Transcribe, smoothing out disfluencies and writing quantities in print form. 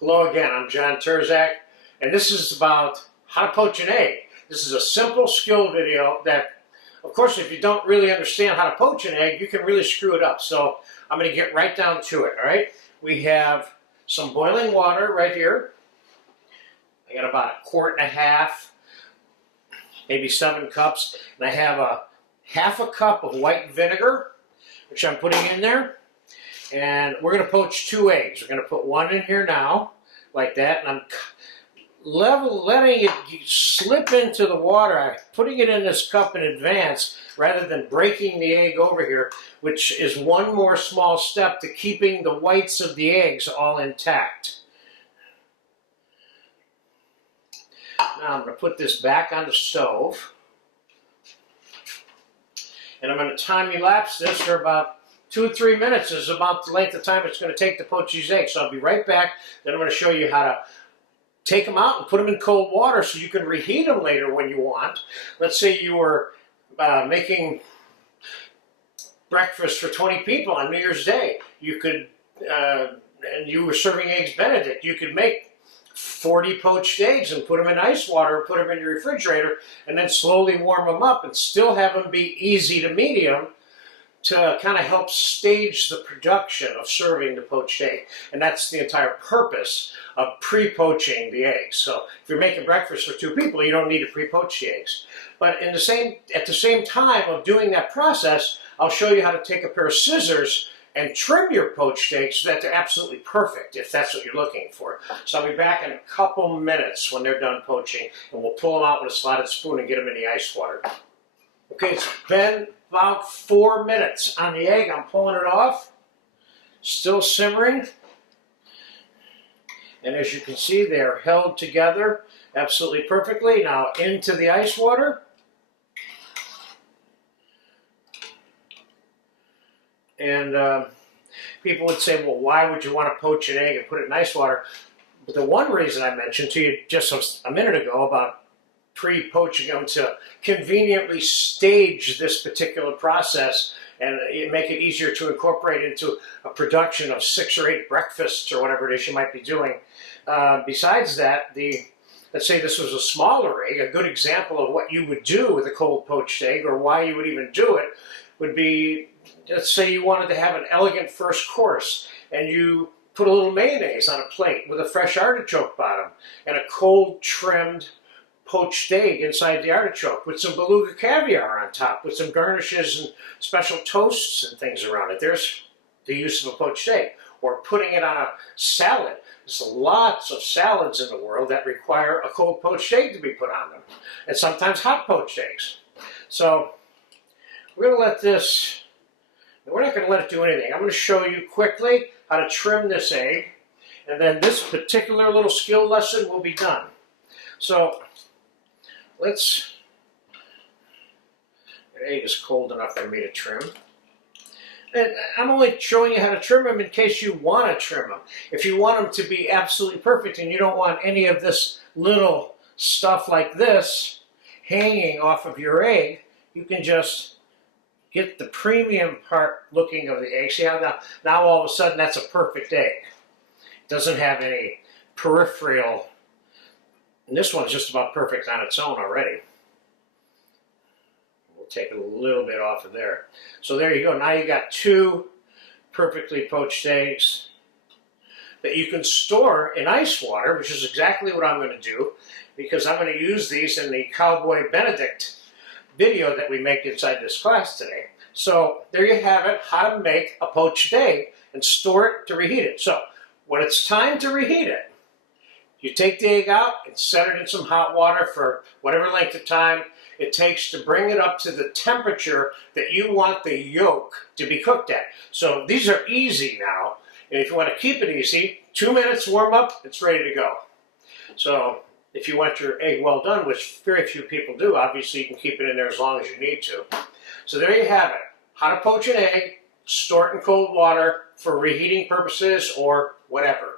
Hello again, I'm John Terzak, and this is about how to poach an egg. This is a simple skill video that, of course, if you don't really understand how to poach an egg, you can really screw it up. So I'm going to get right down to it, all right? We have some boiling water right here. I got about 1.5 quarts, maybe 7 cups, and I have a half a cup of white vinegar, which I'm putting in there. And we're going to poach 2 eggs. We're going to put one in here now, like that, and I'm letting it slip into the water. I'm putting it in this cup in advance rather than breaking the egg over here, which is one more small step to keeping the whites of the eggs all intact. Now I'm going to put this back on the stove, and I'm going to time elapse this for about 2 or 3 minutes is about the length of time it's going to take to poach these eggs. So I'll be right back. Then I'm going to show you how to take them out and put them in cold water so you can reheat them later when you want. Let's say you were making breakfast for 20 people on New Year's Day. You could, and you were serving eggs Benedict, you could make 40 poached eggs and put them in ice water, put them in your refrigerator, and then slowly warm them up and still have them be easy to medium, to kind of help stage the production of serving the poached egg. And that's the entire purpose of pre-poaching the eggs. So if you're making breakfast for 2 people, you don't need to pre-poach the eggs. But at the same time of doing that process, I'll show you how to take a pair of scissors and trim your poached eggs so that they're absolutely perfect, if that's what you're looking for. So I'll be back in a couple minutes when they're done poaching, and we'll pull them out with a slotted spoon and get them in the ice water. Okay, it's been about 4 minutes on the egg. I'm pulling it off, still simmering. And as you can see, they are held together absolutely perfectly. Now into the ice water. And people would say, well, why would you want to poach an egg and put it in ice water? But the one reason I mentioned to you just a minute ago about pre-poaching them to conveniently stage this particular process and make it easier to incorporate into a production of 6 or 8 breakfasts or whatever it is you might be doing. Besides that, let's say this was a smaller egg, a good example of what you would do with a cold poached egg, or why you would even do it, would be, let's say you wanted to have an elegant first course and you put a little mayonnaise on a plate with a fresh artichoke bottom and a cold trimmed poached egg inside the artichoke with some beluga caviar on top with some garnishes and special toasts and things around it. There's the use of a poached egg. Or putting it on a salad. There's lots of salads in the world that require a cold poached egg to be put on them, and sometimes hot poached eggs. So we're going to let this, we're not going to let it do anything. I'm going to show you quickly how to trim this egg, and then this particular little skill lesson will be done. So the egg is cold enough for me to trim. And I'm only showing you how to trim them in case you want to trim them. If you want them to be absolutely perfect and you don't want any of this little stuff like this hanging off of your egg, you can just get the premium part looking of the egg. See how now all of a sudden that's a perfect egg. It doesn't have any peripheral. And this one's just about perfect on its own already. We'll take a little bit off of there. So there you go. Now you got 2 perfectly poached eggs that you can store in ice water, which is exactly what I'm going to do, because I'm going to use these in the Cowboy Benedict video that we make inside this class today. So there you have it, how to make a poached egg and store it to reheat it. So when it's time to reheat it, you take the egg out and set it in some hot water for whatever length of time it takes to bring it up to the temperature that you want the yolk to be cooked at. So these are easy now. And if you want to keep it easy, 2 minutes warm up, it's ready to go. So if you want your egg well done, which very few people do, obviously you can keep it in there as long as you need to. So there you have it. How to poach an egg, store it in cold water for reheating purposes or whatever.